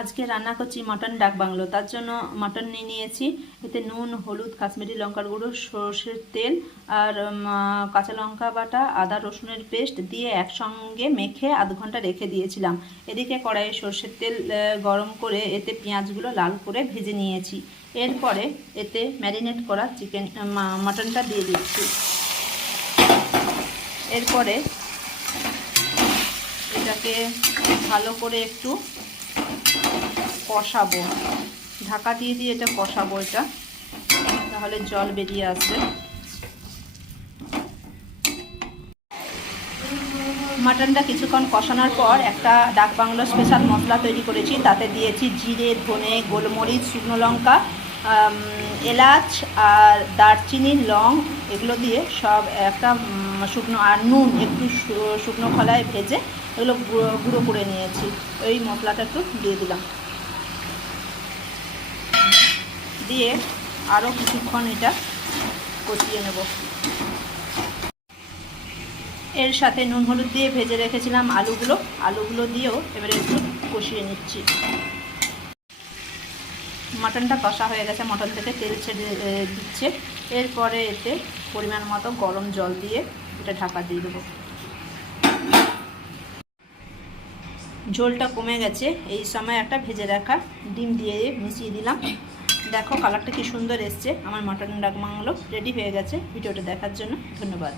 আজকে রান্না করছি মটন ডাক বাংলো। তার জন্য মটন নিয়ে নিয়েছি। এতে নুন, হলুদ, কাশ্মীরি লঙ্কার গুঁড়ো, সর্ষের তেল আর কাঁচা লঙ্কা বাটা, আদা, রসুনের পেস্ট দিয়ে একসঙ্গে মেখে আধ ঘণ্টা রেখে দিয়েছিলাম। এদিকে কড়াইয়ে সর্ষের তেল গরম করে এতে পেঁয়াজগুলো লাল করে ভেজে নিয়েছি। এরপরে এতে ম্যারিনেট করা চিকেন মটনটা দিয়ে দিচ্ছি। এরপরে এটাকে ভালো করে একটু কষাবো। ঢাকা দিয়ে দিয়ে এটা কষাবো এটা। তাহলে জল বেরিয়ে আসবে। মাটনটা কিছুক্ষণ কষানোর পর একটা ডাক বাংলো স্পেশাল মশলা তৈরি করেছি। তাতে দিয়েছি জিরে, ধনে, গোলমরিচ, শুকনো লঙ্কা এলাচ আর দারচিনি, লং এগুলো দিয়ে সব একটা শুকনো আর নুন একটু শুকনো খোলায় ভেজে এগুলো গুঁড়ো করে নিয়েছি। ওই মশলাটা একটু দিয়ে দিলাম। দিয়ে আরও কিছুক্ষণ এটা কষিয়ে নেব। এর সাথে নুন হলুদ দিয়ে ভেজে রেখেছিলাম আলুগুলো। আলুগুলো দিয়েও এবারে একটু কষিয়ে নিচ্ছি। মাটনটা কষা হয়ে গেছে, মটন থেকে তেল ছেড়ে দিচ্ছে। এরপরে এতে পরিমাণ মতো গরম জল দিয়ে এটা ঢাকা দিয়ে দেবো। ঝোলটা কমে গেছে। এই সময় একটা ভেজে রাখা ডিম দিয়ে মিশিয়ে দিলাম। দেখো কালারটা কি সুন্দর এসছে। আমার মাটন ডাক মাংলো রেডি হয়ে গেছে ভিডিওটা দেখার জন্য। ধন্যবাদ।